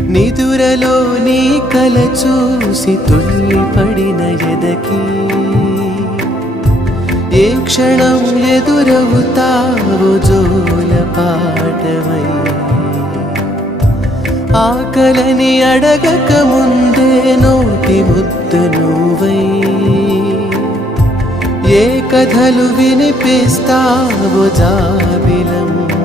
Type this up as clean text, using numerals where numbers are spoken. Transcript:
నిదురలో నీ కల చూసి తుల్లిపడిన ఎదకి ఏ క్షణం ఎదురవుతావో జోల పాటవై ఆకలని అడగక ముందే నోటి ముద్దు నువ్వై ఏ కథలు వినిపిస్తావో జాబిలమ్మ